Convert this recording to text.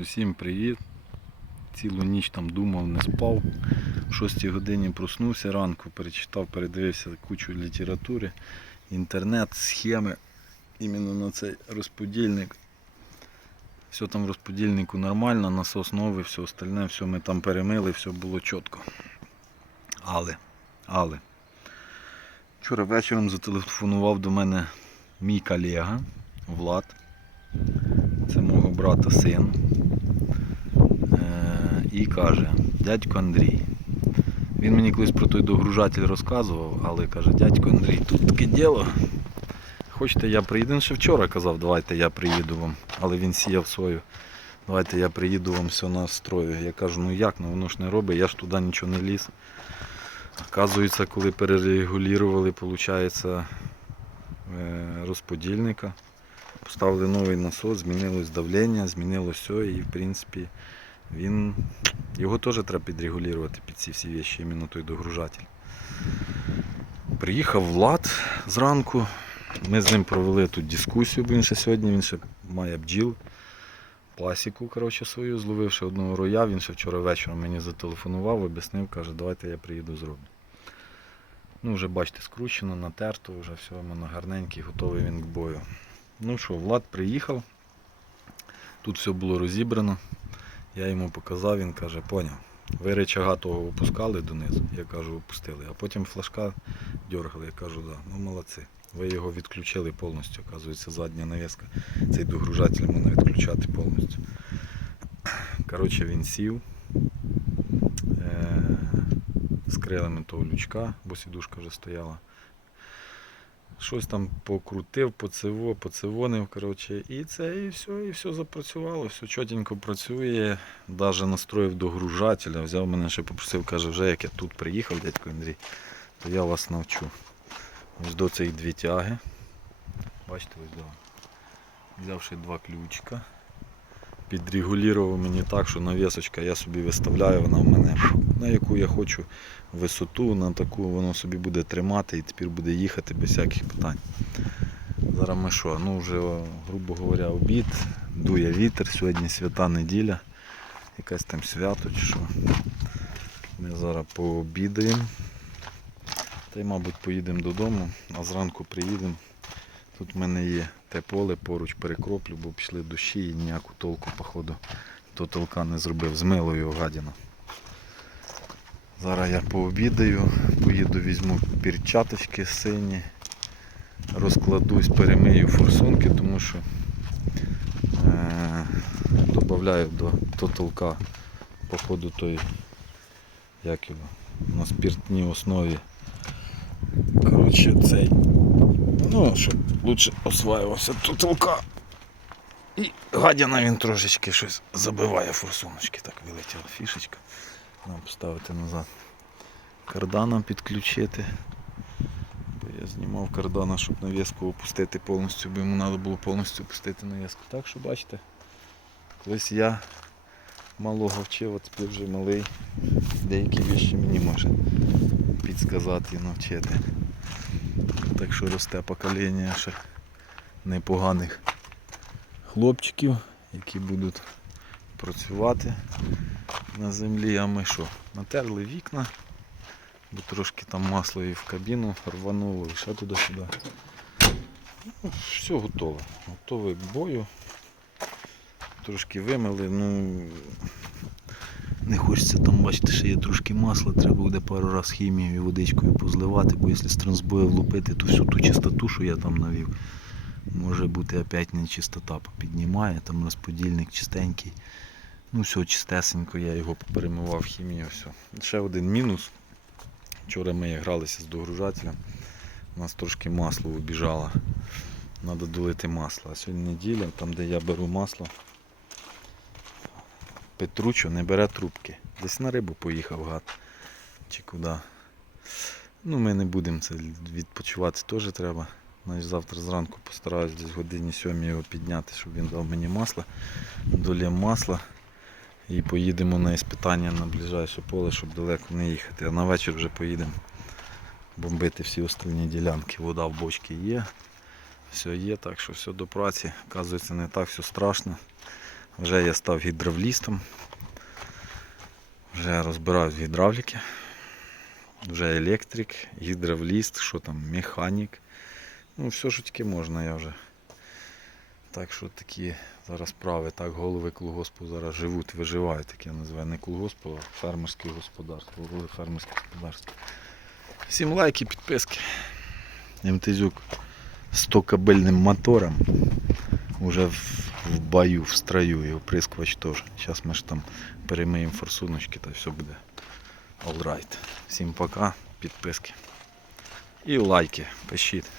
Усім привіт. Цілу ніч там думав, не спав. В 6 годині проснувся ранку, перечитав, передивився кучу літератури, інтернет, схеми іменно на цей розподільник. Все там в розподільнику нормально, насос новий, все остальне, все ми там перемили, все було чітко. Але, але. Вчора вечором зателефонував до мене мій колега Влад. Це мого брата син. Е, і каже, дядько Андрій. Він мені колись про той догружатель розказував, але каже, дядько Андрій, тут таке діло. Хочете, я приїду. Він ще вчора казав, давайте я приїду вам. Але він сіяв свою. Давайте я приїду вам все настрою. Я кажу, ну як, ну воно ж не робить, я ж туди нічого не ліз. Оказується, коли перерегулювали, виходить, розподільника. Поставили новий насос, змінилось давлення, змінилось все і в принципі він його теж треба підрегулювати під ці всі вещі, іменно той догружатель. Приїхав Влад зранку. Ми з ним провели тут дискусію, бо він ще сьогодні він ще має бджіл. Пасіку коротше, свою, зловивши одного роя, він ще вчора вечором мені зателефонував, об'яснив, каже, давайте я приїду зроблю. Ну, вже бачите, скручено, натерто, вже все, воно гарненький, готовий він к бою. Ну що, Влад приїхав. Тут все було розібрано. Я йому показав, він каже, поняв. Ви речага того опускали донизу, я кажу, опустили. А потім флажка дергали, я кажу, да, ну молодці. Ви його відключили повністю, оказується, задня навіска. Цей догружатель можна відключати повністю. Коротше, він сів е- з крилами того лючка, бо сідушка вже стояла. Щось там покрутив, поциво, поцивонив, коротше, і це, і все, і все запрацювало, все чотенько працює. Навіть настроїв догружателя, взяв мене ще попросив, каже, вже як я тут приїхав, дядько Андрій, то я вас навчу. Ось до цих дві тяги. Бачите, ось до. Взявши два ключика. Підрегулював мені так, що навісочка я собі виставляю, вона в мене на яку я хочу висоту, на таку воно собі буде тримати і тепер буде їхати без всяких питань. Зараз ми що? Ну вже, грубо говоря, обід, дує вітер, сьогодні свята неділя, якесь там свято чи що. Ми зараз пообідаємо. Та й, мабуть, поїдемо додому, а зранку приїдемо. Тут в мене є те поле, поруч перекроплю, бо пішли дощі і ніяку толку, походу, то толка не зробив. Змило його гадіна. Зараз я пообідаю, поїду, візьму перчаточки сині, розкладусь, перемию форсунки, тому що е- додаю до, до толка, походу той, як його, на спиртній основі. Коротше, цей. Ну, щоб лучше осваювався тут толка. І гадяна він трошечки щось забиває форсуночки. Так вилетіла фішечка. Нам поставити назад. Кардана підключити. Бо я знімав кардана, щоб навіску опустити повністю, бо йому треба було повністю опустити навіску. Так що бачите, колись я малого вчив, а тепер вже малий. Деякі вещі мені може підсказати і навчити. Так що росте покоління ще непоганих хлопчиків, які будуть працювати на землі, а ми що? Натерли вікна, бо трошки там масло і в кабіну рвануло, і ще туди-сюди. Ну, все готове. Готове к бою. Трошки вимили, ну не хочеться там бачити, що є трошки масла, треба буде пару раз хімією і водичкою позливати, бо якщо з трансбою влупити, то всю ту чистоту, що я там навів, може бути опять нечистота піднімає, там розподільник чистенький. Ну все, чистесенько, я його перемивав хімією, все. Ще один мінус. Вчора ми гралися з догружателем. У нас трошки масло вибіжало. Треба долити масло. А сьогодні неділя, там де я беру масло. Петручо не бере трубки. Десь на рибу поїхав гад. Чи куди. Ну ми не будемо це відпочивати теж треба. Значить, завтра зранку постараюсь десь годині сьомій його підняти, щоб він дав мені масло. Долємо масло і поїдемо на іспитання на ближайше поле, щоб далеко не їхати. А на вечір вже поїдемо бомбити всі остальні ділянки. Вода в бочці є. Все є, так що все до праці. Оказується, не так все страшно. Вже я став гідравлістом. Вже розбираюсь гідравліки. Вже електрик, гідравліст, що там, механік. Ну, все, що тільки можна, я вже. Так що такі зараз справи, так голови колгоспу зараз живуть, виживають, так я називаю. Не колгоспу, а фермерське господарство, голови фермерське господарство. Всім лайки, підписки. МТЗюк з 100 кабельним мотором. Уже в, в бою, в строю, і оприскувач теж. Зараз ми ж там перемиємо форсуночки та все буде alright. Всім пока, підписки. І лайки, пишіть.